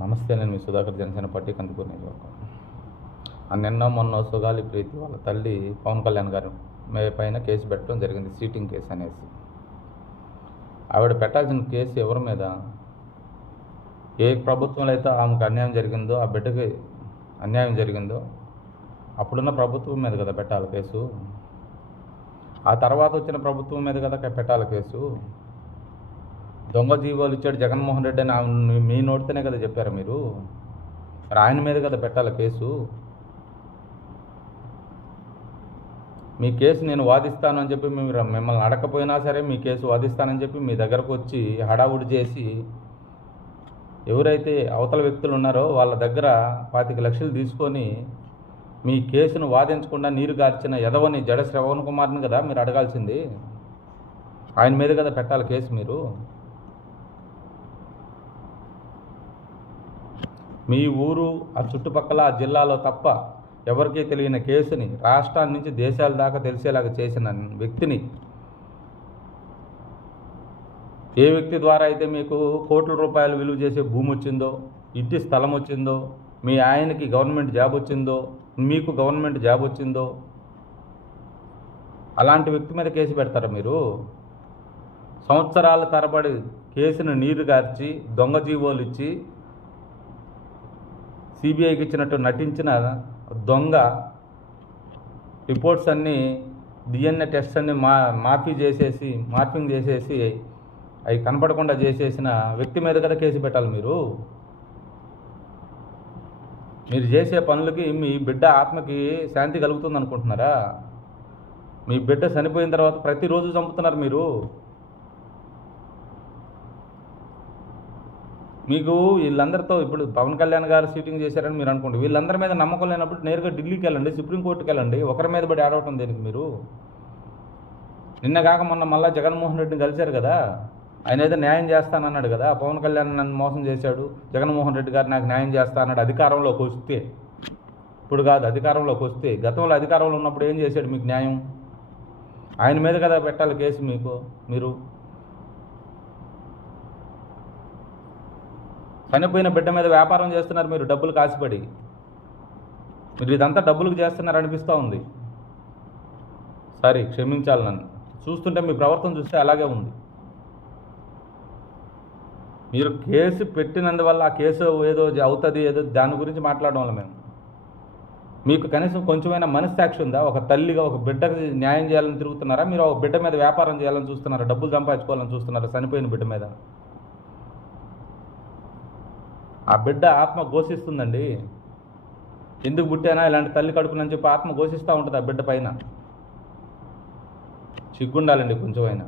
నమస్తే, నేను మీ సుధాకర్, జనసేన పార్టీ కందుకూరు నియోజకవర్గం. నిన్న మొన్న సుగాలి ప్రీతి వాళ్ళ తల్లి పవన్ కళ్యాణ్ గారు పైన కేసు పెట్టడం జరిగింది, చీటింగ్ కేసు అనేసి. ఆవిడ పెట్టాల్సిన కేసు ఎవరి మీద? ఏ ప్రభుత్వంలో అయితే ఆమెకు అన్యాయం జరిగిందో, ఆ బిడ్డకి అన్యాయం జరిగిందో అప్పుడున్న ప్రభుత్వం మీద కదా పెట్టాలి కేసు. ఆ తర్వాత వచ్చిన ప్రభుత్వం మీద కదా పెట్టాలి కేసు. దొంగ జీవోలు ఇచ్చాడు జగన్మోహన్ రెడ్డి అని మీ నోటితోనే కదా చెప్పారు మీరు. మరి ఆయన మీద కదా పెట్టాలి కేసు. మీ కేసు నేను వాదిస్తానని చెప్పి మిమ్మల్ని అడగకపోయినా సరే మీ కేసు వాదిస్తానని చెప్పి మీ దగ్గరకు వచ్చి హడావుడి చేసి ఎవరైతే అవతల వ్యక్తులు ఉన్నారో వాళ్ళ దగ్గర 25 లక్షలు తీసుకొని మీ కేసును వాదించకుండా నీరు గార్చిన యదవని జడ శ్రవణ్ కుమార్ని కదా మీరు అడగాల్సింది. ఆయన మీద కదా పెట్టాలి కేసు మీరు. మీ ఊరు ఆ చుట్టుపక్కల ఆ జిల్లాలో తప్ప ఎవరికీ తెలియని కేసుని రాష్ట్రాల నుంచి దేశాల దాకా తెలిసేలాగా చేసిన వ్యక్తిని, ఏ వ్యక్తి ద్వారా అయితే మీకు కోట్ల రూపాయలు విలువ చేసే భూమి వచ్చిందో, ఇంటి స్థలం వచ్చిందో, మీ ఆయనకి గవర్నమెంట్ జాబ్ వచ్చిందో, మీకు గవర్నమెంట్ జాబ్ వచ్చిందో, అలాంటి వ్యక్తి మీద కేసు పెడతారా మీరు? సంవత్సరాల తరబడి కేసును నీరు గార్చి దొంగ జీవోలు ఇచ్చి సిబిఐకి ఇచ్చినట్టు నటించిన దొంగ రిపోర్ట్స్ అన్నీ, డిఎన్ఏ టెస్ట్ అన్ని మార్పింగ్ చేసేసి అవి కనపడకుండా చేసేసిన వ్యక్తి మీద కదా కేసు పెట్టాలి మీరు. మీరు చేసే పనులకి మీ బిడ్డ ఆత్మకి శాంతి కలుగుతుంది అనుకుంటున్నారా? మీ బిడ్డ చనిపోయిన తర్వాత ప్రతిరోజు చంపుతున్నారు మీరు. మీకు వీళ్ళందరితో ఇప్పుడు పవన్ కళ్యాణ్ గారు సీటింగ్ చేశారని మీరు అనుకోండి. వీళ్ళందరి మీద నమ్మకం లేనప్పుడు నేరుగా ఢిల్లీకి వెళ్ళండి, సుప్రీంకోర్టుకి వెళ్ళండి. ఒకరి మీద పడి ఆడవటం దేనికి మీరు? నిన్న కాక మొన్న మళ్ళీ జగన్మోహన్ రెడ్డిని కలిశారు కదా. ఆయన ఏదో న్యాయం చేస్తానన్నాడు కదా. పవన్ కళ్యాణ్ నన్ను మోసం చేశాడు, జగన్మోహన్ రెడ్డి గారు నాకు న్యాయం చేస్తా అన్నాడు అధికారంలోకి వస్తే. ఇప్పుడు కాదు, అధికారంలోకి వస్తే. గతంలో అధికారంలో ఉన్నప్పుడు ఏం చేశాడు మీకు న్యాయం? ఆయన మీద కదా పెట్టాలి కేసు మీరు. చనిపోయిన బిడ్డ మీద వ్యాపారం చేస్తున్నారు మీరు, డబ్బులు కాసిపడి. మీరు ఇదంతా డబ్బులకు చేస్తున్నారు అనిపిస్తూ ఉంది. సరే, క్షమించాలి నన్ను. చూస్తుంటే మీ ప్రవర్తన చూస్తే అలాగే ఉంది. మీరు కేసు పెట్టినందువల్ల ఆ కేసు ఏదో అవుతుంది, ఏదో దాని గురించి మాట్లాడడం వల్ల మీకు కనీసం కొంచెమైనా మనస్సాక్షి ఉందా? ఒక తల్లిగా ఒక బిడ్డకు న్యాయం చేయాలని తిరుగుతున్నారా? మీరు ఒక బిడ్డ మీద వ్యాపారం చేయాలని చూస్తున్నారా? డబ్బులు సంపాదించుకోవాలని చూస్తున్నారా? చనిపోయిన బిడ్డ మీద. ఆ బిడ్డ ఆత్మ ఘోషిస్తుందండి. ఎందుకు పుట్టానా ఇలాంటి తల్లి కడుపునని చెప్పి ఆత్మ ఘోషిస్తూ ఉంటుంది ఆ బిడ్డ పైన. సిగ్గుండాలండి కొంచెమైనా.